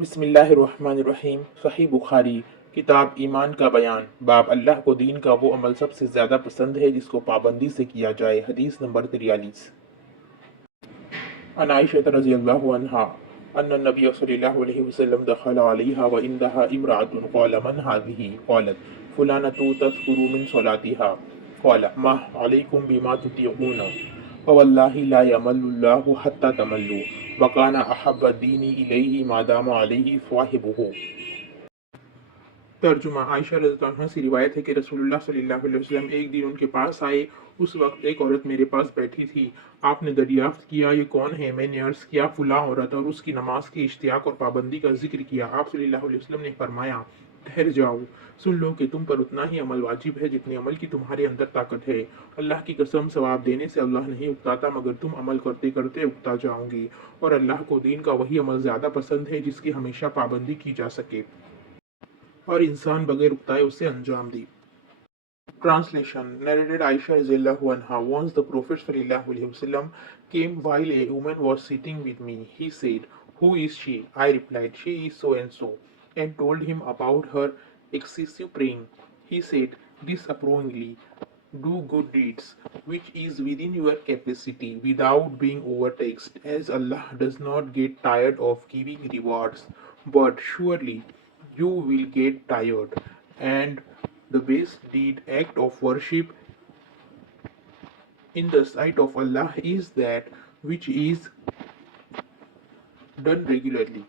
بسم اللہ الرحمن الرحیم۔ صحیح بخاری کتاب ایمان کا بیان، باب اللہ کو دین کا وہ عمل سب سے زیادہ پسند ہے جس کو پابندی سے کیا جائے۔ حدیث نمبر 43۔ عن عائشہ رضی اللہ عنہا ان النبی صلی اللہ علیہ وسلم دخل علیہا وعندها امرأة قال من هذه؟ قالت فلانة تذكر من صلاتها قال ما عليكم بما تطيعون فوالله لا يمل الله حتى تملوا وكان احب الدين الیہ ما دام علیہ صاحبہ۔ ترجمہ۔ عائشہ رضی اللہ عنہا سے روایت ہے کہ رسول اللہ صلی اللہ علیہ وسلم ایک دن ان کے پاس آئے۔ اس وقت ایک عورت میرے پاس بیٹھی تھی۔ آپ نے دریافت کیا یہ کون ہے؟ میں نے عرض کیا فلاں عورت، اور اس کی نماز کی اشتیاق اور پابندی کا ذکر کیا۔ آپ صلی اللہ علیہ وسلم نے فرمایا ٹھہر جاؤ، سن لو کہ تم پر اتنا ہی عمل واجب ہے جتنے عمل کی تمہارے اندر طاقت ہے۔ اللہ کی قسم ثواب دینے سے اللہ نہیں اکتاتا مگر تم عمل کرتے کرتے اکتا جاؤ گی، اور اللہ کو دین کا وہی عمل زیادہ پسند ہے جس کی ہمیشہ پابندی کی جا سکے اور انسان بغیر اکتائے اسے انجام دی۔ Translation. Narrated Aisha radiallahu anha, once the Prophet sallallahu alaihi wasallam came while a woman was sitting with me. He said, who is she? I replied, she is so and so, and told him about her excessive praying. He said disapprovingly, do good deeds, which is within your capacity without being overtaxed, as Allah does not get tired of giving rewards, but surely you will get tired, and the best deed, act of worship in the sight of Allah is that which is done regularly.